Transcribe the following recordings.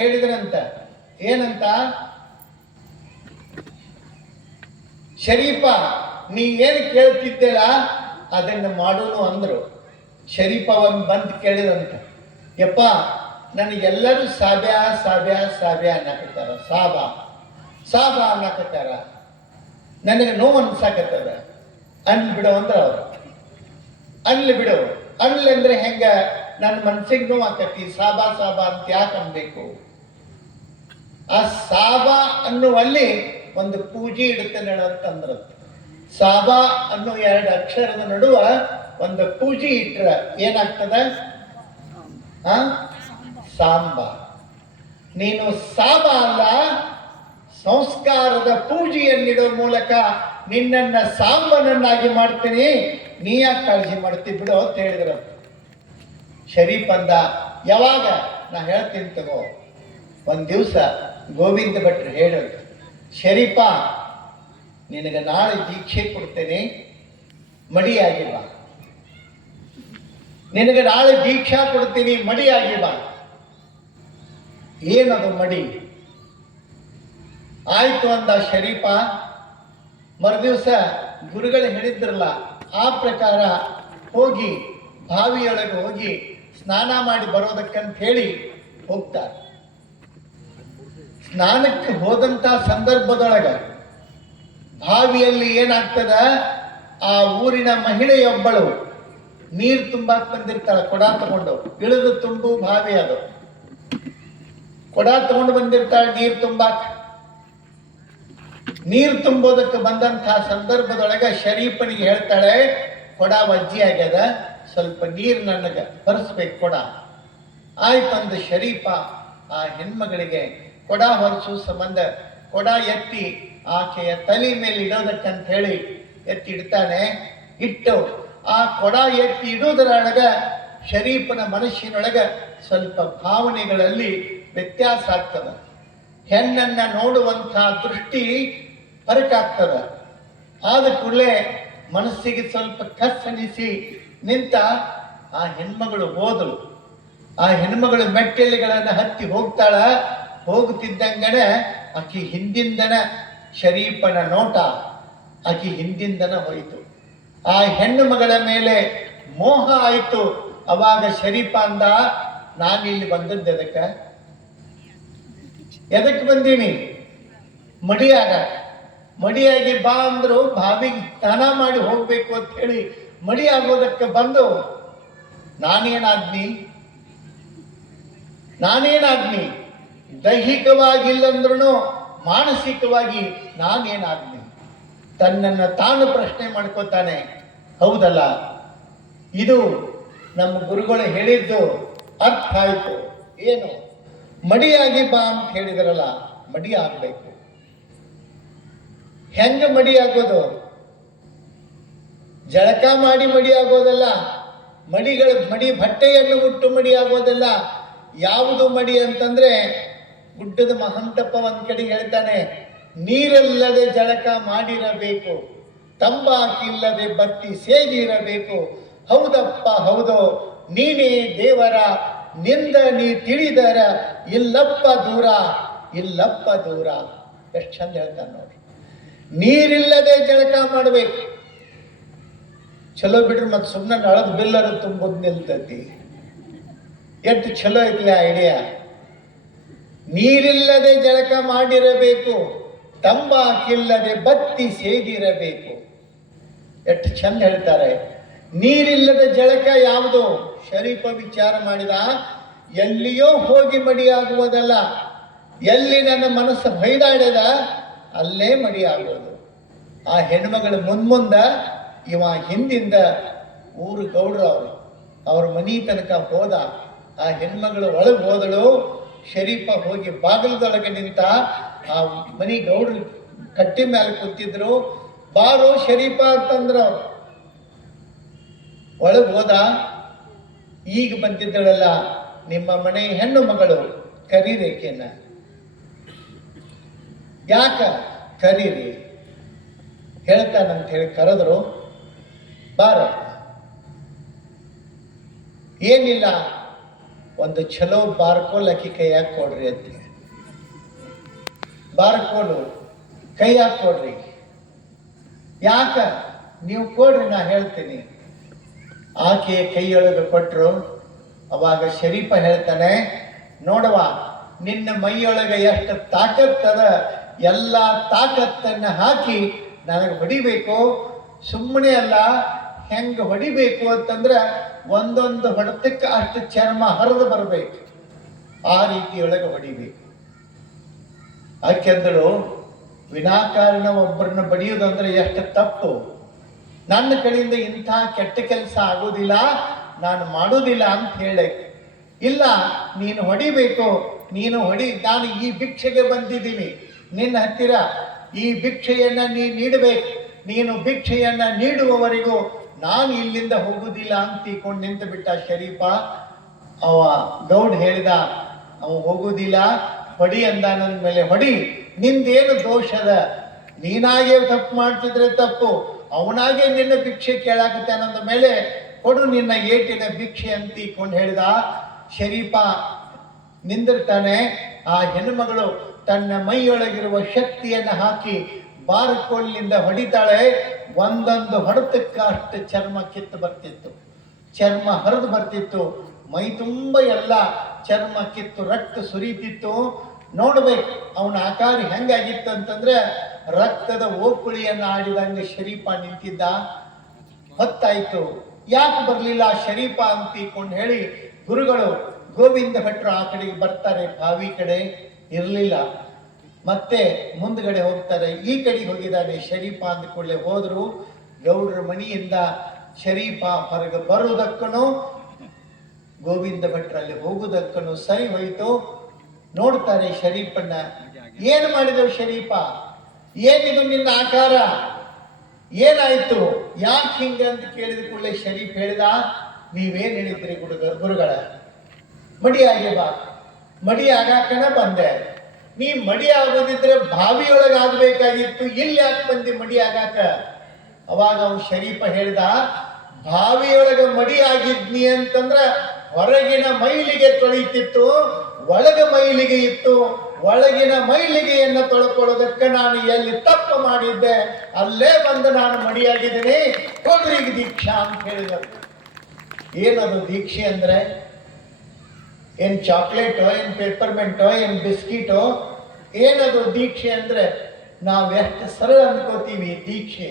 ಹೇಳಿದ್ರಂತ. ಏನಂತ? ಶರೀಫ, ನೀ ಏನು ಕೇಳ್ತಿದ್ದೇಳ ಅದನ್ನು ಮಾಡೋನು ಅಂದ್ರು. ಶರೀಫ ಬಂದು ಕೇಳಿದಂತ, ಯಪ್ಪ ನನಗೆಲ್ಲರೂ ಸಾಬ್ಯ ಸಾಬ್ಯ ಸಾಬ್ಯ ಅನ್ನಕತ್ತಾರ, ಸಾಬ ಸಾಬ ಅನ್ನಕತ್ತಾರ, ನನಗೆ ನೋವು ಅನ್ಸಾಕತ್ತದ, ಅನ್ಲಿ ಬಿಡು ಅಂದ್ರ ಅವ್ರು. ಅನ್ಲಿ ಬಿಡು, ಅನ್ಲಿ ಅಂದ್ರೆ ಹೆಂಗ? ನನ್ನ ಮನ್ಸಿಗೆ ನೋವು ಆಕತಿ, ಸಾಬ ಸಾಬ ಅಂತ ಯಾಕೆ ಅನ್ಬೇಕು? ಆ ಸಾಬ ಅನ್ನುವಲ್ಲಿ ಒಂದು ಪೂಜೆ ಇಡುತ್ತೇನೆ ಅಂತಂದ್ರ, ಸಾಬ ಅನ್ನೋ 2 ಅಕ್ಷರದ ನಡುವ ಒಂದು ಪೂಜೆ ಇಟ್ರ ಏನಾಗ್ತದ? ಸಾಂಬ. ನೀನು ಸಾಬ ಅಲ್ಲ, ಸಂಸ್ಕಾರದ ಪೂಜೆಯನ್ನಿಡೋ ಮೂಲಕ ನಿನ್ನನ್ನ ಸಾಂಬನನ್ನಾಗಿ ಮಾಡ್ತೀನಿ, ನೀ ಯಾಕೆ ಕಾಳಜಿ ಮಾಡ್ತಿ ಬಿಡು ಅಂತ ಹೇಳಿದ್ರ. ಶರೀಫ್ ಅಂದ, ಯಾವಾಗ? ನಾ ಹೇಳ್ತೀನಿ ತಗೋ. ಒಂದು ದಿವಸ ಗೋವಿಂದ ಭಟ್ರು ಹೇಳೋದು, ಶರೀಫ ನಿನಗೆ ನಾಳೆ ದೀಕ್ಷೆ ಕೊಡ್ತೇನೆ, ಮಡಿಯಾಗಿ ಬಾ. ನಿನಗೆ ನಾಳೆ ದೀಕ್ಷಾ ಕೊಡ್ತೀನಿ, ಮಡಿಯಾಗಿ ಬಾ. ಏನದು ಮಡಿ? ಆಯ್ತು ಅಂದ ಶರೀಫ. ಮರುದಿವಸ ಗುರುಗಳು ಹೇಳಿದ್ರಲ್ಲ ಆ ಪ್ರಕಾರ ಹೋಗಿ ಬಾವಿಯೊಳಗೆ ಹೋಗಿ ಸ್ನಾನ ಮಾಡಿ ಬರೋದಕ್ಕಂತ ಹೇಳಿ ಹೋಗ್ತಾರೆ. ಸ್ನಾನಕ್ಕೆ ಹೋದಂತ ಸಂದರ್ಭದೊಳಗ ಬಾವಿಯಲ್ಲಿ ಏನಾಗ್ತದ, ಆ ಊರಿನ ಮಹಿಳೆಯೊಬ್ಬಳು ನೀರು ತುಂಬಾಕ್ ಬಂದಿರ್ತಾಳೆ, ಕೊಡ ತಗೊಂಡು. ಇಳಿದು ತುಂಬು ಬಾವಿ ಅದು. ಕೊಡ ತಗೊಂಡು ಬಂದಿರ್ತಾಳೆ ನೀರು ತುಂಬಾಕ್. ನೀರು ತುಂಬೋದಕ್ಕೆ ಬಂದಂತಹ ಸಂದರ್ಭದೊಳಗ ಶರೀಫನಿಗೆ ಹೇಳ್ತಾಳೆ, ಕೊಡ ವಜ್ಜಿ ಆಗ್ಯದ, ಸ್ವಲ್ಪ ನೀರು ನನಗೆ ಹೊರಿಸ್ಬೇಕು ಕೊಡ. ಆಯ್ತಂದು ಶರೀಫ ಆ ಹೆಣ್ಮಗಳಿಗೆ ಕೊಡ ಹೊರಿಸು ಸಂಬಂಧ ಕೊಡ ಎತ್ತಿ ಆಕೆಯ ತಲೆ ಮೇಲೆ ಇಡೋದಕ್ಕಂತ ಹೇಳಿ ಎತ್ತಿ ಇಡ್ತಾನೆ. ಇಟ್ಟು ಆ ಕೊಡ ಎತ್ತಿ ಇಡುವುದರೊಳಗ ಶರೀಫನ ಮನಸ್ಸಿನೊಳಗ ಸ್ವಲ್ಪ ಭಾವನೆಗಳಲ್ಲಿ ವ್ಯತ್ಯಾಸ ಆಗ್ತದ. ಹೆಣ್ಣನ್ನ ನೋಡುವಂತಹ ದೃಷ್ಟಿ ಹೊರಕಾಗ್ತದ. ಆದ ಕೂಡಲೇ ಮನಸ್ಸಿಗೆ ಸ್ವಲ್ಪ ಕಸನಿಸಿ ನಿಂತ ಆ ಹೆಣ್ಮಗಳು ಹೋದಳು. ಆ ಹೆಣ್ಮಗಳು ಮೆಟ್ಟಿಲುಗಳನ್ನು ಹತ್ತಿ ಹೋಗ್ತಾಳ. ಹೋಗುತ್ತಿದ್ದಂಗನೆ ಆಕಿ ಹಿಂದಿಂದನ ಶರೀಫನ ನೋಟ ಆಕಿ ಹಿಂದಿಂದನ ಹೋಯಿತು. ಆ ಹೆಣ್ಣು ಮಗಳ ಮೇಲೆ ಮೋಹ ಆಯಿತು. ಅವಾಗ ಶರೀಫ ಅಂದ, ನಾನಿಲ್ಲಿ ಬಂದದ್ದು ಎದಕ್ಕೆ ಬಂದೀನಿ? ಮಡಿಯಾಗ. ಮಡಿಯಾಗಿ ಬಾ ಅಂದ್ರು, ಬಾವಿಗೆ ಸ್ನಾನ ಮಾಡಿ ಹೋಗ್ಬೇಕು ಅಂತ ಹೇಳಿ ಮಡಿ ಆಗೋದಕ್ಕೆ ಬಂದು ನಾನೇನಾದ್ನಿ? ದೈಹಿಕವಾಗಿಲ್ಲಂದ್ರೂ ಮಾನಸಿಕವಾಗಿ ನಾನೇನಾದ್ನಿ? ತನ್ನನ್ನು ತಾನು ಪ್ರಶ್ನೆ ಮಾಡ್ಕೋತಾನೆ. ಹೌದಲ್ಲ, ಇದು ನಮ್ಮ ಗುರುಗಳು ಹೇಳಿದ್ದು ಅರ್ಥ ಆಯ್ತು. ಏನು? ಮಡಿಯಾಗಿ ಬಾ ಅಂತ ಹೇಳಿದ್ರಲ್ಲ, ಮಡಿ ಆಗ್ಬೇಕು. ಹೆಂಗ ಮಡಿ ಆಗೋದು? ಜಳಕ ಮಾಡಿ ಮಡಿ ಆಗೋದಲ್ಲ, ಮಡಿ ಬಟ್ಟೆಯನ್ನು ಉಟ್ಟು ಮಡಿ ಆಗೋದಲ್ಲ. ಯಾವುದು ಮಡಿ ಅಂತಂದ್ರೆ, ಗುಡ್ಡದ ಮಹಂತಪ್ಪ ಒಂದ್ ಕಡೆ ಹೇಳ್ತಾನೆ, ನೀರಿಲ್ಲದೆ ಜಳಕ ಮಾಡಿರಬೇಕು, ತಂಬಾಕಿಲ್ಲದೆ ಬತ್ತಿ ಸೇದಿರಬೇಕು. ಹೌದಪ್ಪ ಹೌದು, ನೀನೇ ದೇವರ, ನಿಂದ ನೀ ತಿಳಿದರ ಇಲ್ಲಪ್ಪ ದೂರ, ಇಲ್ಲಪ್ಪ ದೂರ. ಎಷ್ಟು ಚಂದ ಹೇಳ್ತಾನೆ ನೋಡಿ. ನೀರಿಲ್ಲದೆ ಜಳಕ ಮಾಡ್ಬೇಕು. ಚಲೋ ಬಿಡ್ರಿ, ಮತ್ತೆ ಸುಮ್ಮನೆ ನಳದ ಬಿಲ್ಲರು ತುಂಬೋದು ನಿಲ್ತತಿ. ಎಷ್ಟು ಚಲೋ ಐತಿಲ್ಲ ಐಡಿಯಾ. ನೀರಿಲ್ಲದೆ ಜಳಕ ಮಾಡಿರಬೇಕು, ತಂಬಾಕಿಲ್ಲದೆ ಬತ್ತಿ ಸೇದಿರಬೇಕು. ಎಷ್ಟು ಚಂದ ಹೇಳ್ತಾರೆ. ನೀರಿಲ್ಲದ ಜಳಕ ಯಾವುದು? ಶರೀಫ ವಿಚಾರ ಮಾಡಿದ, ಎಲ್ಲಿಯೋ ಹೋಗಿ ಮಡಿಯಾಗುವುದಲ್ಲ, ಎಲ್ಲಿ ನನ್ನ ಮನಸ್ಸು ಬೈದಾಡ್ಯದ ಅಲ್ಲೇ ಮಡಿಯಾಗೋದು. ಆ ಹೆಣ್ಮಗಳು ಮುಂದ ಇವ ಹಿಂದಿಂದ ಊರು ಗೌಡ್ರು ಅವ್ರ ಮನಿ ತನಕ ಹೋದ. ಆ ಹೆಣ್ಮಗಳು ಒಳಗೆ ಹೋದಳು. ಶರೀಫ ಹೋಗಿ ಬಾಗಿಲದೊಳಗೆ ನಿಂತ. ಆ ಮನಿ ಗೌಡ್ರು ಕಟ್ಟಿ ಮೇಲೆ ಕೂತಿದ್ರು. ಬಾರೋ ಶರೀಫ ಅಂತಂದ್ರು. ಒಳಗೆ ಹೋದ. ಈಗ ಬಂದಿದ್ದಳಲ್ಲ ನಿಮ್ಮ ಮನೆ ಹೆಣ್ಣು ಮಗಳು, ಕರೀರೇಕೆನ. ಯಾಕ ಕರೀರಿ ಹೇಳ್ತಾನಂತ ಹೇಳಿ ಕರೆದ್ರು. ಬಾರ. ಏನಿಲ್ಲ, ಒಂದು ಚಲೋ ಬಾರ್ಕೋಲ್ ಅಕ್ಕಿ ಕೈಯಾಗ ಕೊಡ್ರಿ ಅಂತ. ಬಾರ್ಕೋಲು ಕೈಯಾಗ ಕೊಡ್ರಿ. ಯಾಕ ನೀವು ಕೊಡ್ರಿ, ನಾ ಹೇಳ್ತೀನಿ. ಆಕೆ ಕೈಯೊಳಗೆ ಕೊಟ್ಟರು. ಅವಾಗ ಶರೀಫ ಹೇಳ್ತಾನೆ, ನೋಡವ, ನಿನ್ನ ಮೈಯೊಳಗೆ ಎಷ್ಟು ತಾಕತ್ತದ, ಎಲ್ಲ ತಾಕತ್ತನ್ನು ಹಾಕಿ ನನಗೆ ಹೊಡಿಬೇಕು. ಸುಮ್ಮನೆ ಅಲ್ಲ, ಹೆಂಗೆ ಹೊಡಿಬೇಕು ಅಂತಂದ್ರೆ ಒಂದೊಂದು ಹೊಡೆತಕ್ಕೆ ಅಷ್ಟು ಚರ್ಮ ಹರಿದು ಬರಬೇಕು, ಆ ರೀತಿಯೊಳಗೆ ಹೊಡಿಬೇಕು. ಯಾಕೆಂದಳು, ವಿನಾಕಾರಣ ಒಬ್ಬರನ್ನ ಬಡಿಯೋದಂದ್ರೆ ಎಷ್ಟು ತಪ್ಪು. ನನ್ನ ಕಡೆಯಿಂದ ಇಂಥ ಕೆಟ್ಟ ಕೆಲಸ ಆಗೋದಿಲ್ಲ, ನಾನು ಮಾಡೋದಿಲ್ಲ ಅಂತ ಹೇಳಿ. ಇಲ್ಲ, ನೀನು ಹೊಡಿಬೇಕು, ನೀನು ಹೊಡಿ. ನಾನು ಈ ಭಿಕ್ಷೆಗೆ ಬಂದಿದ್ದೀನಿ ನಿನ್ನ ಹತ್ತಿರ, ಈ ಭಿಕ್ಷೆಯನ್ನ ನೀಡಬೇಕು. ನೀನು ಭಿಕ್ಷೆಯನ್ನ ನೀಡುವವರೆಗೂ ನಾನು ಇಲ್ಲಿಂದ ಹೋಗುವುದಿಲ್ಲ ಅಂತ ತಿಳ್ಕೊಂಡು ನಿಂತು ಬಿಟ್ಟ ಶರೀಫ. ಅವ ಗೌಡ್ ಹೇಳಿದ, ಅವ ಹೋಗುವುದಿಲ್ಲ, ಹೊಡಿ ಅಂದ. ನನ್ನ ಮೇಲೆ ಹೊಡಿ, ನಿಂದೇನು ದೋಷದ? ನೀನಾಗೆ ತಪ್ಪು ಮಾಡ್ತಿದ್ರೆ ತಪ್ಪು, ಅವನಾಗೆ ನಿನ್ನ ಭಿಕ್ಷೆ ಕೇಳಾಕತ್ತಾನಂದ ಮೇಲೆ ಕೊಡು ನಿನ್ನ ಏಟಿನ ಭಿಕ್ಷೆ ಅಂತ ತಿಳ್ಕೊಂಡು ಹೇಳಿದ. ಶರೀಫ ನಿಂದಿರ್ತಾನೆ. ಆ ಹೆಣ್ಣುಮಗಳು ತನ್ನ ಮೈಯೊಳಗಿರುವ ಶಕ್ತಿಯನ್ನು ಹಾಕಿ ಬಾರ್ಕೋಲ್ನಿಂದ ಹೊಡಿತಾಳೆ. ಒಂದೊಂದು ಹೊಡೆತಕ್ಕೆ ಅಷ್ಟು ಚರ್ಮ ಕಿತ್ತು ಬರ್ತಿತ್ತು, ಚರ್ಮ ಹರಿದು ಬರ್ತಿತ್ತು, ಮೈ ತುಂಬ ಎಲ್ಲ ಚರ್ಮ ಕಿತ್ತು ರಕ್ತ ಸುರಿತಿತ್ತು. ನೋಡ್ಬೇಕು ಅವನ ಆಕಾರ ಹೆಂಗಾಗಿತ್ತು ಅಂತಂದ್ರೆ ರಕ್ತದ ಓಕುಳಿಯನ್ನು ಆಡಿದಂಗೆ ಶರೀಫ ನಿಂತಿದ್ದ. ಹೊತ್ತಾಯ್ತು, ಯಾಕೆ ಬರಲಿಲ್ಲ ಶರೀಫ ಅಂತ ತಿಳ್ಕೊಂಡು ಹೇಳಿ ಗುರುಗಳು ಗೋವಿಂದ ಭಟ್ರು ಆ ಕಡೆಗೆ ಬರ್ತಾರೆ. ಬಾವಿ ಕಡೆ ಇರಲಿಲ್ಲ, ಮತ್ತೆ ಮುಂದ್ಗಡೆ ಹೋಗ್ತಾರೆ. ಈ ಕಡೆಗೆ ಹೋಗಿದ್ದಾನೆ ಶರೀಫ ಅಂದ ಕೂಡಲೇ ಹೋದ್ರು. ಗೌಡ್ರ ಮಣಿಯಿಂದ ಶರೀಫ ಹೊರಗೆ ಬರುವುದಕ್ಕೂ ಗೋವಿಂದ ಭಟ್ರಲ್ಲಿ ಹೋಗುವುದಕ್ಕೂ ಸರಿ ಹೋಯಿತು. ನೋಡ್ತಾರೆ ಶರೀಫನ್ನ. ಏನು ಮಾಡಿದವು ಶರೀಫ? ಏನಿದು ನಿನ್ನ ಆಕಾರ? ಏನಾಯ್ತು? ಯಾಕೆ ಹಿಂಗ ಅಂತ ಕೇಳಿದ ಕೂಡಲೇ ಶರೀಫ್ ಹೇಳಿದ, ನೀವೇನ್ ಹೇಳಿದ್ರಿ ಗುರುಗಳ? ಮಡಿಯಾಗಿ ಬಾ. ಮಡಿ ಆಗಾಕನ ಬಂದೆ. ನೀ ಮಡಿ ಆಗೋದಿದ್ರೆ ಬಾವಿಯೊಳಗೆ ಆಗ್ಬೇಕಾಗಿತ್ತು, ಇಲ್ಲಿ ಯಾಕೆ ಬಂದಿ ಮಡಿ ಆಗಾಕ? ಅವಾಗ ಅವ್ನು ಶರೀಫ ಹೇಳಿದ, ಬಾವಿಯೊಳಗೆ ಮಡಿ ಆಗಿದ್ನಿ ಅಂತಂದ್ರ ಹೊರಗಿನ ಮೈಲಿಗೆ ತೊಳಿತಿತ್ತು, ಒಳಗ ಮೈಲಿಗೆ ಇತ್ತು. ಒಳಗಿನ ಮೈಲಿಗೆಯನ್ನು ತೊಳ್ಕೊಳ್ಳೋದಕ್ಕೆ ನಾನು ಎಲ್ಲಿ ತಪ್ಪು ಮಾಡಿದ್ದೆ ಅಲ್ಲೇ ಬಂದು ನಾನು ಮಡಿಯಾಗಿದ್ದೀನಿ, ಕೊಡ್ರಿ ದೀಕ್ಷಾ ಅಂತ ಹೇಳಿದರು. ಏನದು ದೀಕ್ಷೆ ಅಂದ್ರೆ? ಏನ್ ಚಾಕ್ಲೇಟೋ, ಏನ್ ಪೇಪರ್ಮೆಂಟೋ, ಏನ್ ಬಿಸ್ಕಿಟೋ? ಏನದು ದೀಕ್ಷೆ ಅಂದ್ರೆ? ನಾವೆಷ್ಟು ಸರಳ ಅನ್ಕೋತೀವಿ ದೀಕ್ಷೆ.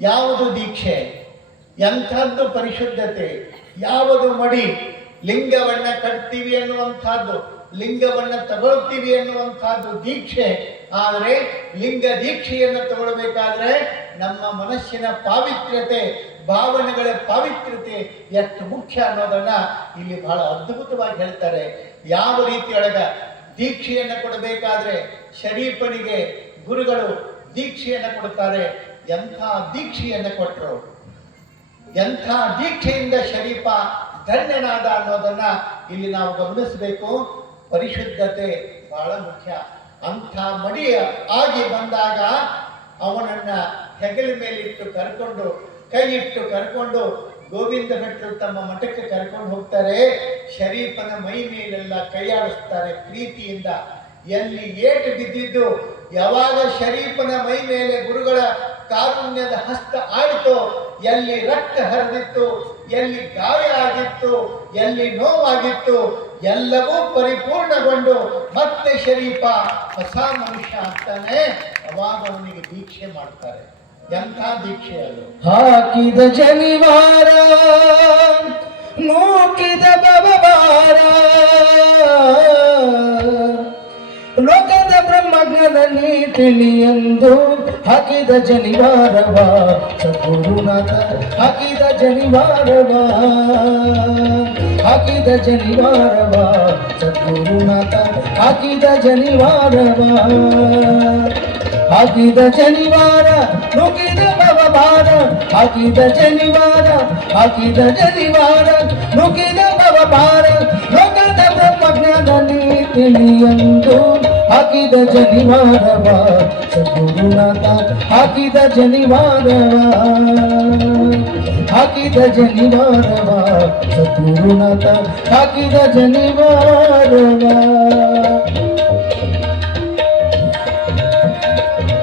ಯಾವುದು ದೀಕ್ಷೆ? ಎಂಥದ್ದು ಪರಿಶುದ್ಧತೆ? ಯಾವುದು ಮಡಿ? ಲಿಂಗವನ್ನ ಕಟ್ತೀವಿ ಅನ್ನುವಂಥದ್ದು, ಲಿಂಗವನ್ನ ತಗೊಳ್ತೀವಿ ಅನ್ನುವಂಥದ್ದು ದೀಕ್ಷೆ. ಆದರೆ ಲಿಂಗ ದೀಕ್ಷೆಯನ್ನು ತಗೊಳ್ಬೇಕಾದ್ರೆ ನಮ್ಮ ಮನಸ್ಸಿನ ಪಾವಿತ್ರ್ಯತೆ, ಭಾವನೆಗಳ ಪಾವಿತ್ರ್ಯತೆ ಎಷ್ಟು ಮುಖ್ಯ ಅನ್ನೋದನ್ನ ಇಲ್ಲಿ ಬಹಳ ಅದ್ಭುತವಾಗಿ ಹೇಳ್ತಾರೆ. ಯಾವ ರೀತಿಯೊಳಗ ದೀಕ್ಷೆಯನ್ನು ಕೊಡಬೇಕಾದ್ರೆ ಶರೀಫನಿಗೆ ಗುರುಗಳು ದೀಕ್ಷೆಯನ್ನು ಕೊಡ್ತಾರೆ. ಎಂಥ ದೀಕ್ಷೆಯನ್ನು ಕೊಟ್ಟರು, ಎಂಥ ದೀಕ್ಷೆಯಿಂದ ಶರೀಫ ಧನ್ಯನಾದ ಅನ್ನೋದನ್ನ ಇಲ್ಲಿ ನಾವು ಗಮನಿಸಬೇಕು. ಪರಿಶುದ್ಧತೆ ಬಹಳ ಮುಖ್ಯ. ಅಂಥ ಮಡಿಯ ಆಗಿ ಬಂದಾಗ ಅವನನ್ನ ಹೆಗಲ ಮೇಲಿಟ್ಟು ಕರ್ಕೊಂಡು, ಕೈ ಇಟ್ಟು ಕರ್ಕೊಂಡು ಗೋವಿಂದ ಭಟ್ರು ತಮ್ಮ ಮಠಕ್ಕೆ ಕರ್ಕೊಂಡು ಹೋಗ್ತಾರೆ. ಶರೀಫನ ಮೈ ಮೇಲೆಲ್ಲ ಕೈಯಾಡಿಸ್ತಾರೆ ಪ್ರೀತಿಯಿಂದ. ಎಲ್ಲಿ ಏಟು ಬಿದ್ದಿದ್ದು, ಯಾವಾಗ ಶರೀಫನ ಮೈ ಮೇಲೆ ಗುರುಗಳ ಕಾರುಣ್ಯದ ಹಸ್ತ ಆಡಿತು, ಎಲ್ಲಿ ರಕ್ತ ಹರಿದಿತ್ತು, ಎಲ್ಲಿ ಗಾಯ ಆಗಿತ್ತು, ಎಲ್ಲಿ ನೋವಾಗಿತ್ತು, ಎಲ್ಲವೂ ಪರಿಪೂರ್ಣಗೊಂಡು ಮತ್ತೆ ಶರೀಫ ಹೊಸ ಮನುಷ್ಯ ಆಗ್ತಾನೆ. ಅವಾಗ ಅವನಿಗೆ ದೀಕ್ಷೆ ಮಾಡ್ತಾರೆ. ಎಂಥ ದೀಕ್ಷೆ ಅದು? ಹಾಕಿದ ಜನಿವಾರ, ನೂಕಿದ ಬಬಾರ, ಲೋಕದ ಬ್ರಹ್ಮಜ್ಞನ ನೀತಿಲಿಯೆಂದು ಹಾಕಿದ ಜನಿವಾರವ ಸದ್ಗುರುನಾಥ, ಹಾಕಿದ ಜನಿವಾರವ, ಹಾಕಿದ ಜನಿವಾರವ ಸದ್ಗುರುನಾಥ, ಹಾಕಿದ ಜನಿವಾರವ, ಹಾಕಿದ ಜನಿವಾರ, ನುಗ್ಗಿದ ಭವಭಾರ, ಹಾಕಿದ ಜನಿವಾರ, ಹಾಕಿದ ಜನಿವಾರ, ನುಗ್ಗಿದ ಭವಭಾರ, ಲೋಕದ ಬ್ರಹ್ಮಜ್ಞಾನ ನೀತಿಲಿಯೆಂದು ಹಾಕಿದ ಜನಿವಾರವ ಸದ್ಗುರುನಾಥ ಹಾಕಿದ ಜನಿವಾರವ ಹಾಕಿದ ಜನಿವಾರವ ಸದ್ಗುರುನಾಥ ಹಾಕಿದ ಜನಿವಾರವ